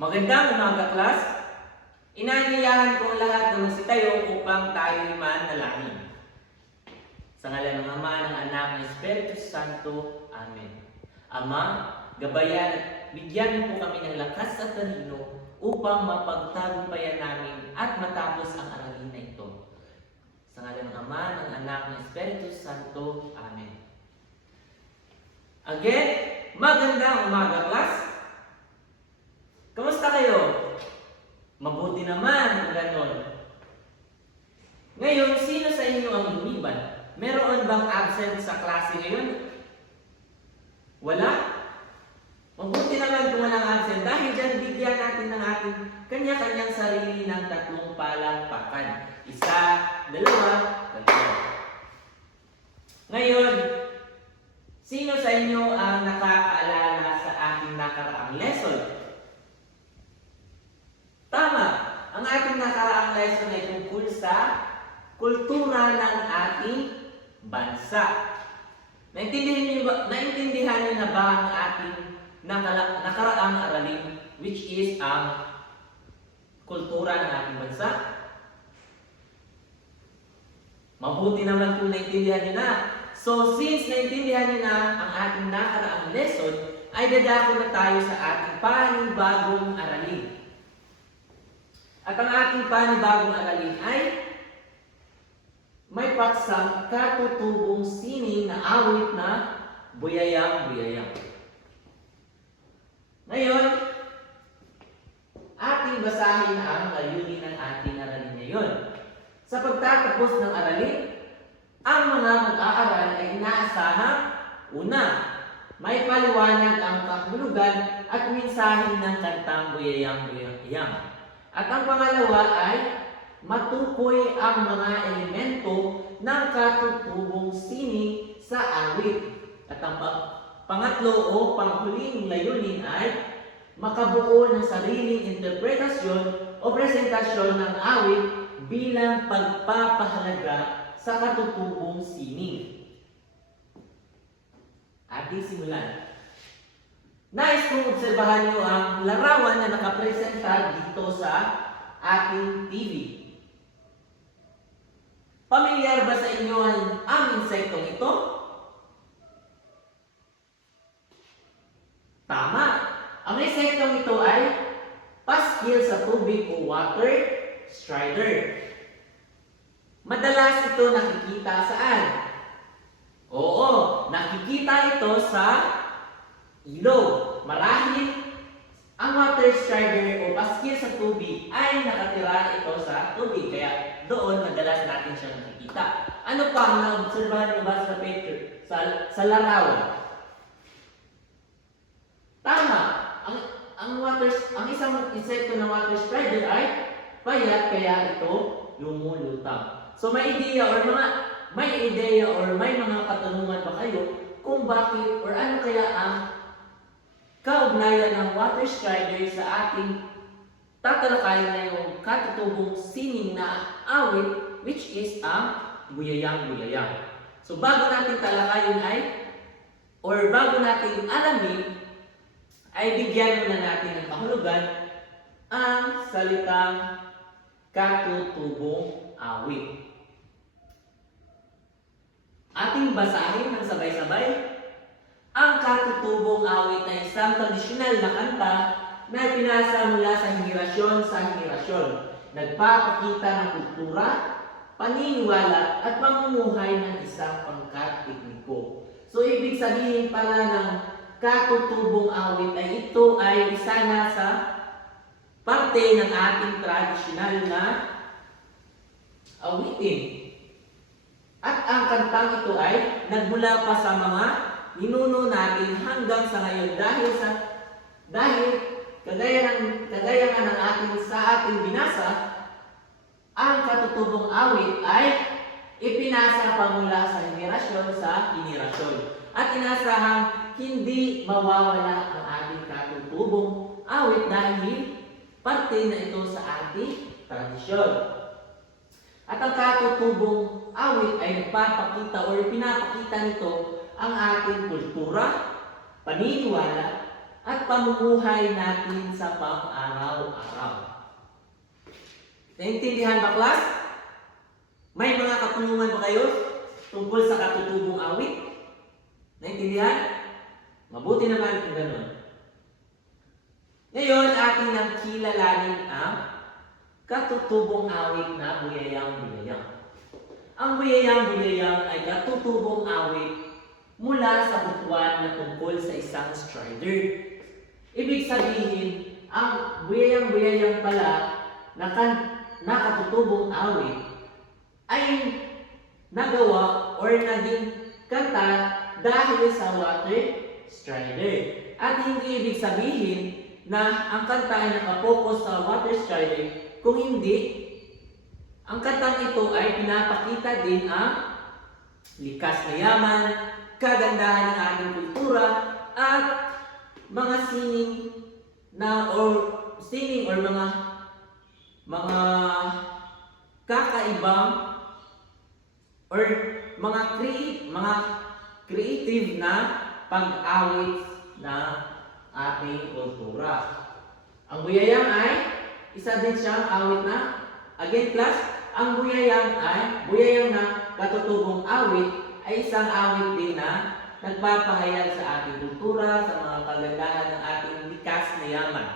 Magandang umaga, class. Inaanyayahan kong lahat na magsitayo upang tayo'y manalangin. Sa ngalan ng Ama, ng Anak, ng Espiritu Santo. Amen. Ama, gabayan at bigyan mo po kami ng lakas at talino upang mapagtagumpayan namin at matapos ang aralin na ito. Sa ngalan ng Ama, ng Anak, ng Espiritu Santo. Amen. Again, magandang umaga, class. Kamusta kayo? Mabuti naman kung ganon. Ngayon, sino sa inyo ang lumiban? Meron bang absent sa klase ngayon? Wala? Mabuti naman kung walang absent. Dahil dyan, bigyan natin ng ating kanya-kanyang sarili ng 3 palakpakan. 1, 2, 3. Ngayon, sino sa inyo ang nakakaalala sa ating nakaraang lesson? Tama! Ang ating nakaraang lesson ay tungkol sa kultura ng ating bansa. Naintindihan niyo na ba ang ating nakaraang aralin, which is ang kultura ng ating bansa? Mabuti naman kung naintindihan niyo na. So, since naintindihan niyo na ang ating nakaraang lesson, ay dadako na tayo sa ating panibagong aralin. At ang ating panibagong aralin ay may paksang katutubong sining na awit na buyayang-buyayang. Ngayon, ating basahin ang layunin ng ating aralin ngayon. Sa pagtatapos ng aralin, ang mga mag-aaral ay inaasahang una, may paliwanag ang kahulugan at mensahe ng kantang buyayang-buyayang. At ang pangalawa ay matukoy ang mga elemento ng katutubong sining sa awit. At ang pangatlo o panghuling layunin ay makabuo ng sariling interpretasyon o presentasyon ng awit bilang pagpapahalaga sa katutubong sining. Ating simulan. Nais kong obserbahan niyo ang larawan na nakapresenta dito sa ating TV. Pamilyar ba sa inyo ang insektong ito? Tama! Ang insektong ito ay paskil sa tubig o water strider. Madalas ito nakikita saan? Oo, nakikita ito sa ilog. Marahil ang water strider o paskil sa tubig ay nakatira ito sa tubig. Kaya doon madalas natin siya nakikita. Ano pa ang naobserbahan niyo ba sa picture? Sa larawan? Tama! Ang isang insekto ng water strider ay payat, kaya ito lumulutang. So may ideya or may mga katanungan ba kayo kung bakit or ano kaya ang kaugnayan ng water strider sa ating tatalakayin na yung katutubong sining na awit, which is ang buyayang-buyayang. So bago natin talakayin bago natin alamin, ay bigyan muna natin ng kahulugan ang salitang katutubong awit. Ating basahin ng sabay-sabay. Ang katutubong awit ay isang tradisyonal na kanta na pinasa mula sa henerasyon. Nagpapakita ng kultura, paniniwala at pamumuhay ng isang pangkat etniko. So, ibig sabihin pala ng katutubong awit ay ito ay isa na sa parte ng ating tradisyonal na awitin. At ang kantang ito ay nagmula pa sa mga ninuno natin hanggang sa ngayon dahil kagaya nga ng ating binasa, ang katutubong awit ay ipinasa pa mula sa henerasyon sa henerasyon. At inasahang hindi mawawala ang ating katutubong awit dahil parte na ito sa ating tradisyon. At ang katutubong awit ay nagpapakita o pinapakita nito ang ating kultura, paniniwala, at pamumuhay natin sa pang-araw-araw. Naintindihan ba, class? May mga katanungan ba kayo tungkol sa katutubong awit? Naintindihan? Mabuti naman kung gano'n. Ngayon, ating nang kilalanin ang katutubong awit na Buyayang-Buyayang. Ang Buyayang-Buyayang ay katutubong awit mula sa butuan na tungkol sa isang strider. Ibig sabihin, ang Buyayang-Buyayang pala na katutubong awit ay nagawa or naging kanta dahil sa water strider. At hindi ibig sabihin na ang kanta ay nakapokus sa water strider, kung hindi, ang kantang ito ay pinapakita din ang likas na yaman, kagandahan ng ating kultura, at mga sining or mga kakaibang or mga creative na pag-awit na ating kultura. Ang Buyayang ay isa din siyang awit na, again class, ang Buyayang na katutubong awit ay isang awit din na nagpapahayag sa ating kultura, sa mga kagandahan ng ating likas na yaman.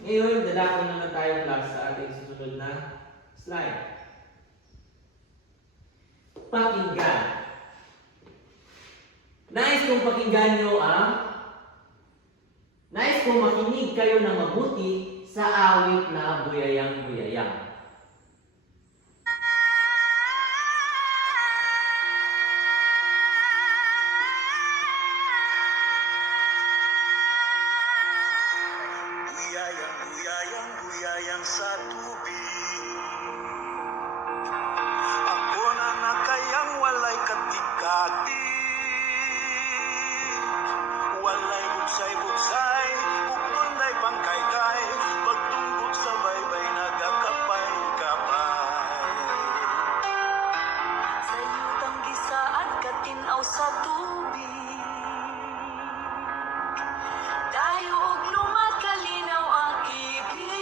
Ngayon, dadako naman tayo class sa ating susunod na slide. Pakinggan. Nais kong makinig kayo ng mabuti sa awit na Buyayang-Buyayang. Buyayang sa tubig, ako na nakayang walay katikati, walay buksay-buksay, ukunday pangkaykay, pagtunggok sa baybay nagakapay-kapay. Sa yutang gisaad katinaw sa tubig, dayo og lumad kalinaw ang ibig.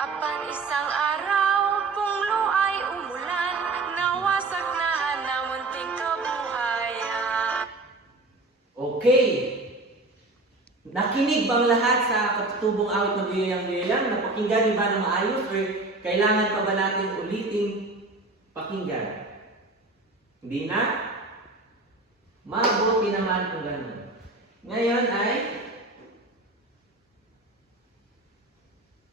Apan isang araw, punglo ay umulan, nawasak na namunting kabuhayan. Okay. Nakinig bang lahat sa katutubong awit na Buyayang-Buyayang? Napakinggan niyo ba na maayos or kailangan pa ba natin uliting pakinggan? Hindi na? Mabuti naman kung gano'n. Ngayon ay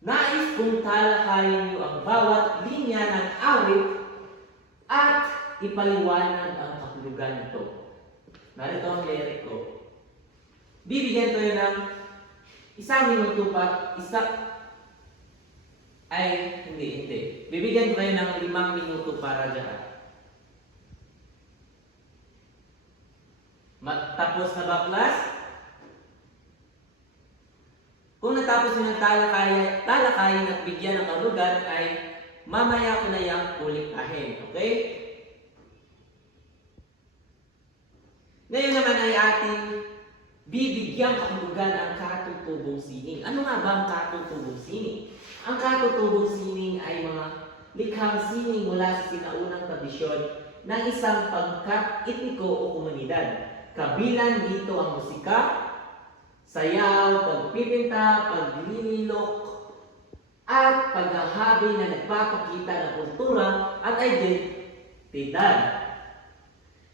nais kong talakayin niyo ang bawat linya ng awit at ipaliwanag ang kahulugan nito. Narito ang lyric ko. Bibigyan ko yun ng isang minuto pa, hindi. Bibigyan ko kayo ng 5 minuto para dyan. Tapos na ba, class? Kung natapos nyo ng talakayin at bigyan ng kahulugan ay mamaya ko na yung ulit-ahin. Okay? Ngayon naman ay ating bibigyan kahulugan ang katutubong sining. Ano nga ba ang katutubong sining? Ang katutubong sining ay mga likhang sining mula sa sinaunang tradisyon ng isang pangkat etniko o komunidad. Kabilang dito ang musika, sayaw, pagpipinta, paglililok, at paghahabi na nagpapakita ng kultura at identidad.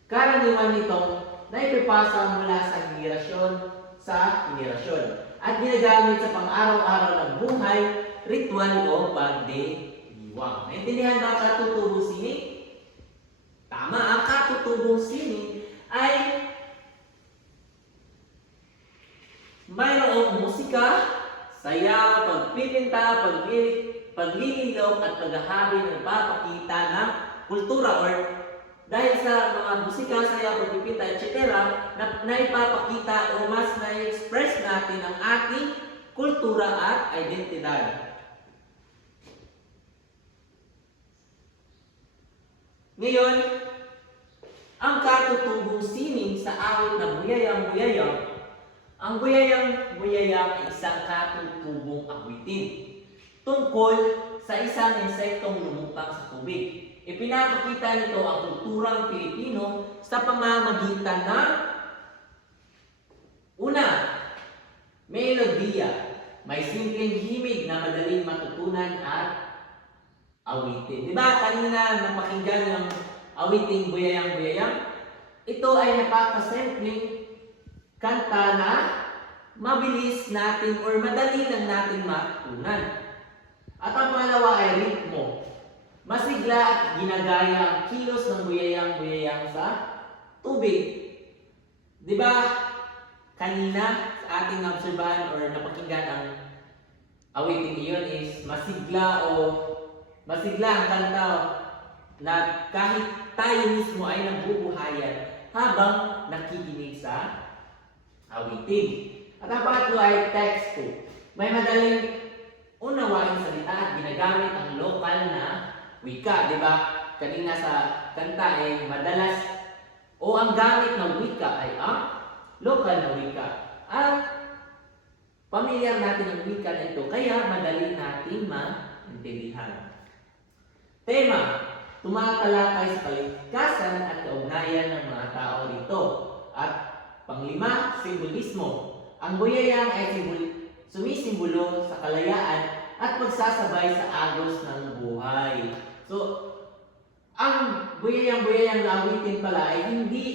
Karaniwan nitong naipipasa mula sa henerasyon sa henerasyon at ginagamit sa pang-araw-araw ng buhay, ritual o pagdiriwang. Naintindihan ba ang katutubong sining? Tama, ang katutubong sining ay mayroong musika, sayaw, pagpipinta, paglililok at paghahabi ng nagpapakita ng kultura or dahil sa mga musika, sayaw, pagpipinta, etc. na naipapakita o mas na-express natin ang ating kultura at identidad. Ngayon, ang katutubong sining sa awit na Buyayang-Buyayang. Ang Buyayang-Buyayang ay isang katutubong awitin tungkol sa isang insektong lumutang sa tubig. Ipinapakita nito ang kulturang Pilipino sa pamamagitan ng una, melodiya. May simpleng himig na madaling matutunan at awitin. Diba kanina napakinggan ng awiting Buyayang-Buyayang? Ito ay napakasimpleng kanta na mabilis natin or madali lang natin matutunan. At ang pangalawa ay ritmo. Masigla at ginagaya ang kilos ng Buyayang-Buyayang sa tubig. Diba kanina sa ating naobserbahan or napakinggan ang awiting iyon is masigla ang kanta na kahit tayo mismo ay nabubuhayan habang nakikinig sa awiting. At ang pangatlo ay teksto. May madaling unawain salita at ginagamit ang lokal na wika. Diba? Kanina sa kanta ay madalas o ang gamit ng wika ay ang lokal na wika. At pamilyar natin ang wika na ito kaya madali natin maintindihan. Tema, tumatalakay sa kalikasan at kaugnayan ng mga tao rito. At panglima, simbolismo. Ang Buyayang ay sumisimbolo sa kalayaan at pagsasabay sa agos ng buhay. So, ang Buyayang-Buyayang na awitin pala ay hindi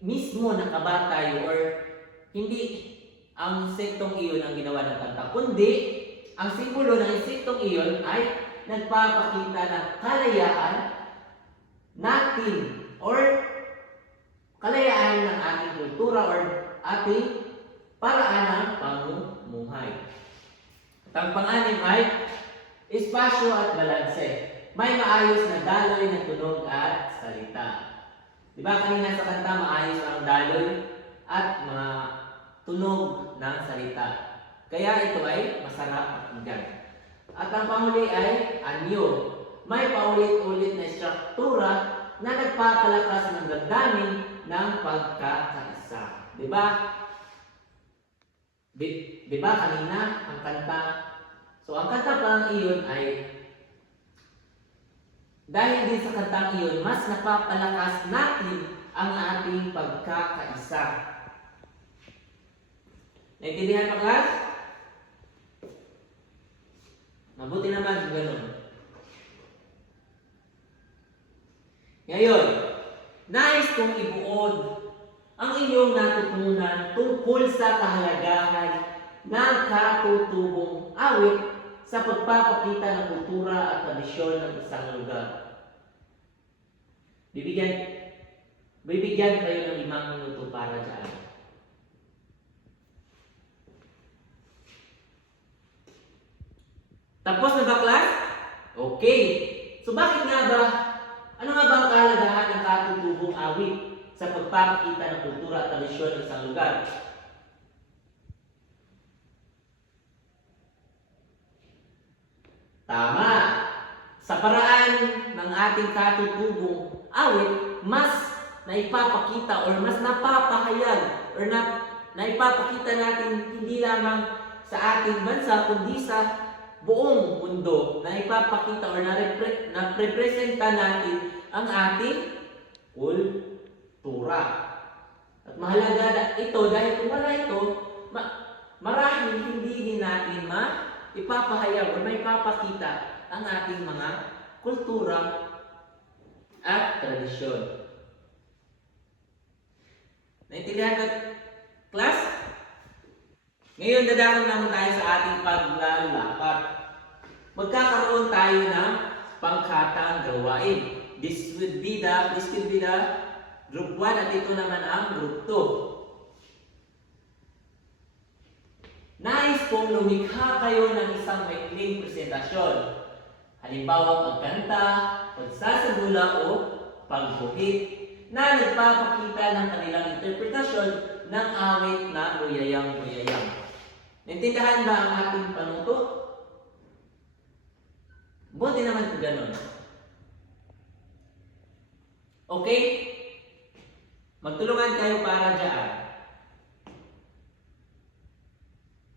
mismo nakabatay or hindi ang insektong iyon ang ginawa ng kanta, kundi ang simbolo ng insektong iyon ay nagpapakita ng kalayaan natin or kalayaan ng ating kultura or ating paraan ng pamumuhay. At ang pang-anim ay espasyo at balanse. May maayos na daloy ng tunog at salita. Diba kanina sa kanta maayos ang daloy at mga tunog ng salita. Kaya ito ay masarap pakinggan. At ang panghuli ay anyo. May paulit-ulit na struktura na nagpapalakas ng damdamin ng pagkakaisa. Diba? Diba kanina ang kanta? So ang kanta parang iyon ay dahil din sa kantang iyon, mas napapalakas natin ang ating pagkakaisa. Naintindihan pa class? Mabuti naman ganun. Ngayon, nais kong ibuod ang inyong natutunan tungkol sa kahalagahan ng katutubong awit sa pagpapakita ng kultura at tradisyon ng isang lugar. Bibigyan kayo ng 5 minuto para dyan. Tapos na ba, class? Okay. So bakit nga ba? Ano nga ba ang kahalagahan ng katutubong awit sa pagpapakita ng kultura at tradisyon ng isang lugar? Tama! Sa paraan ng ating katutubong awit, mas naipapakita or mas napapahayag or naipapakita natin hindi lamang sa ating bansa kundi sa buong mundo na ipapakita or na-representa natin ang ating kultura. At mahalaga ito dahil kung wala ito, marahil hindi din natin ipapahayag o may papakita ang ating mga kultura at tradisyon. Naintindihan ba, class? Ngayon, dadakon naman tayo sa ating paglalakad. Magkakaroon tayo ng pangkatang gawain. This will be the group 1 at ito naman ang group 2. Nais kong lumikha kayo ng isang maikling presentasyon. Halimbawa, pagkanta, pagsasagula o pagguhit na nagpapakita ng kanilang interpretasyon ng awit na Buyayang-Buyayang. Naintindihan ba ang ating panuto? Buti naman kung ganun. Okay? Magtulungan kayo para dyan.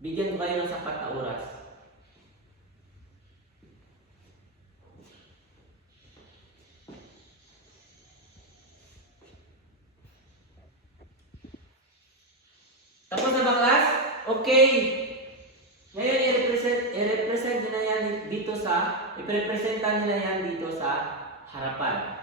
Bigyan ko kayo ng sapat na oras. Tapos na ba, class? Okay. Ngayon, i-represent nila yan dito i-representa nila yan dito sa harapan.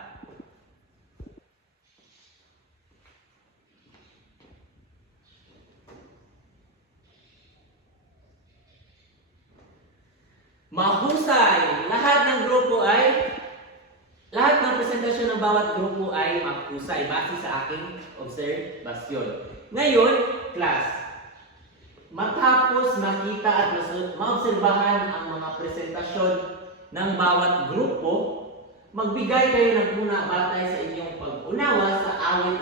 Mahusay! Lahat ng presentasyon ng bawat grupo ay mahusay base sa aking obserbasyon. Ngayon, class, matapos makita at maobserbahan ang mga presentasyon ng bawat grupo, magbigay kayo ng puna batay sa inyong pag-unawa sa awit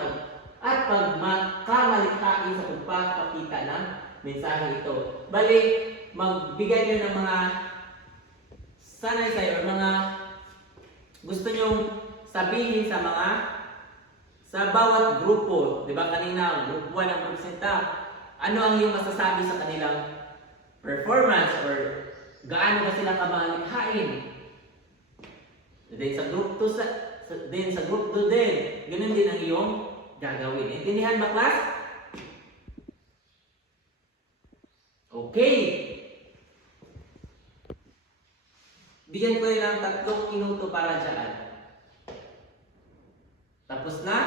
at pagmakamalikhain sa pagpapakita ng mensahe ito. Bali, magbigay kayo ng mga sanaysay o mga gusto nyong sabihin sa bawat grupo. Di ba kanina, group 1 ang presenta. Ano ang iyong masasabi sa kanilang performance or gaano ba sila kamalikhain? Then sa group 2 din, ganun din ang iyong gagawin. Intindihan ba, class? Okay. Bigyan ko ng 3 minuto para dyan. Tapos na?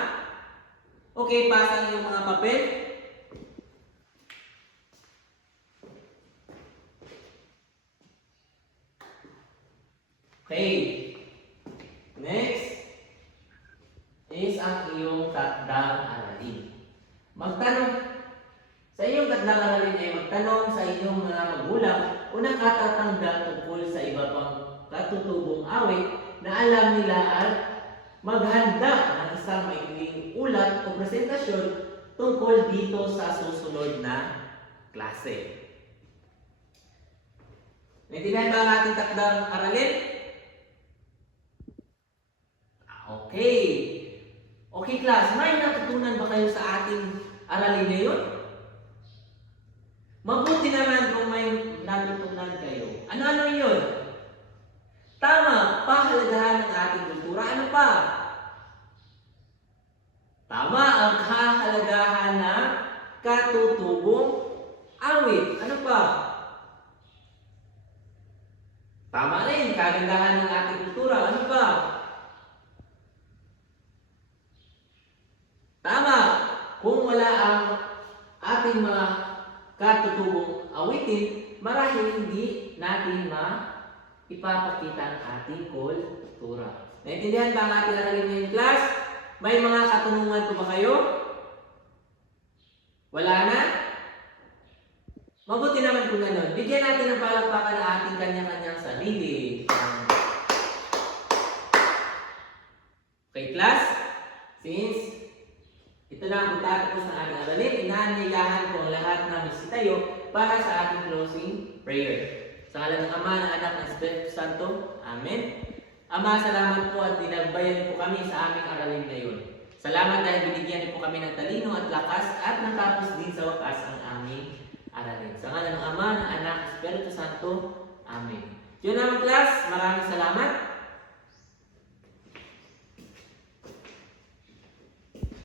Okay, pasang yung mga papel. Okay. Next is ang iyong takdang aralin. Magtanong sa iyong takdang aralin ay magtanong sa iyong mga magulang unang katatanggal tungkol sa iba pang katutubong awit na alam nila at maghanda ng isang maikling ulat o presentasyon tungkol dito sa susunod na klase. Naintindihan ba ang ating takdang aralin? Okay. Okay, class. May natutunan ba kayo sa ating aralin ngayon? Mabuti naman kung may natutunan kayo. Ano-ano yun? Tama, pahalagahan ng ating kultura. Ano pa? Tama, ang kahalagahan ng katutubong awit. Ano pa? Tama rin, kagandahan ng ating kultura. Ano pa? Tama, kung wala ang ating mga katutubong awitin, marahil hindi natin ipapakita ang ating kultura. Naintindihan ba ang ating aralin ngayon, class? May mga katanungan po ba kayo? Wala na? Mabuti naman kung gano'n. Bigyan natin ng palakpakan ang ating kanya-kanyang sarili. Okay, class? Since ito na ang pagtatapos ng ating aralin, inaanyayahan ko ang lahat na misitayo para sa ating closing prayer. Sa ngalan ng Ama, ng Anak, ng Espiritu Santo. Amen. Ama, salamat po at dinagbayan po kami sa aming aralin ngayon. Salamat dahil binigyan niyo po kami ng talino at lakas at natapos din sa wakas ang aming aralin. Sa ngalan ng Ama, ng Anak, ng Espiritu Santo. Amen. Yun naman, class. Maraming salamat.